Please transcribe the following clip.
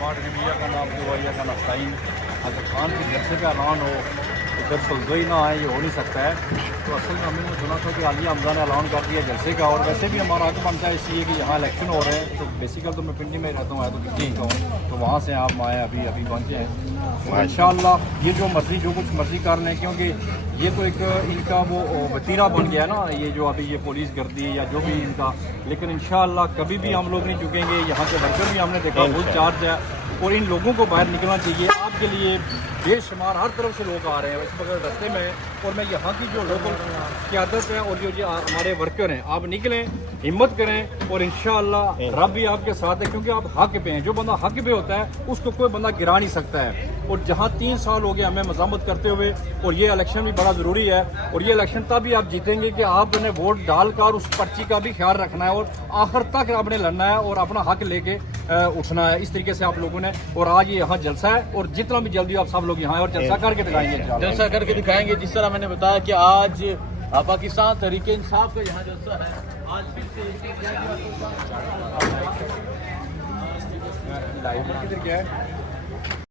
ماڈرنیا کا نام دوائیا کا نستعین اگر خان کے جلسے کا اعلان ہو تو پھر سلزوئی نہ آئے، یہ ہو نہیں سکتا ہے۔ تو اصل میں ہم نے سنا تھا کہ عالیہ حمزہ نے اعلان کر دیا جلسے کا، اور ویسے بھی ہمارا حق بنتا ہے اس لیے کہ یہاں الیکشن ہو رہے ہیں، تو بیسیکل تو میں پنڈی میں رہتا ہوں، آیا تو پنڈی کا ہوں، تو وہاں سے آپ آئے ابھی پہنچے ہیں۔ تو انشاءاللہ یہ جو مرضی جو کچھ مرضی کر لیں، کیونکہ یہ تو ایک ان کا وہ وتیرہ بن گیا نا، یہ جو ابھی یہ پولیس گردی یا جو بھی ان کا، لیکن انشاءاللہ کبھی بھی ہم لوگ نہیں جھکیں گے۔ یہاں کے ورکر بھی ہم نے دیکھا فل چارج ہے، اور ان لوگوں کو باہر نکلنا چاہیے۔ آپ کے لیے بے شمار ہر طرف سے لوگ آ رہے ہیں اس وقت رستے میں، اور میں یہاں کی جو لوکل قیادت ہے اور جو ہمارے ورکر ہیں، آپ نکلیں، ہمت کریں، اور انشاءاللہ رب بھی آپ کے ساتھ ہے، کیونکہ آپ حق پہ ہیں۔ جو بندہ حق پہ ہوتا ہے اس کو کوئی بندہ گرا نہیں سکتا ہے۔ اور جہاں 3 سال ہو گیا ہمیں مزاحمت کرتے ہوئے، اور یہ الیکشن بھی بڑا ضروری ہے، اور یہ الیکشن تب بھی آپ جیتیں گے کہ آپ نے ووٹ ڈال کر اس پرچی کا بھی خیال رکھنا ہے، اور آخر تک آپ نے لڑنا ہے اور اپنا حق لے کے اٹھنا ہے۔ اس طریقے سے آپ لوگوں نے، اور آج یہ یہاں جلسہ ہے، اور جتنا بھی جلدی آپ سب لوگ یہاں ہیں اور جلسہ کر کے دکھائیں گے انشاءاللہ۔ جلسہ کر کے دکھائیں گے، جس طرح میں نے بتایا کہ آج پاکستان تحریک انصاف کا یہاں جلسہ ہے۔ آج پھر سے لائیو کدھر گیا ہے؟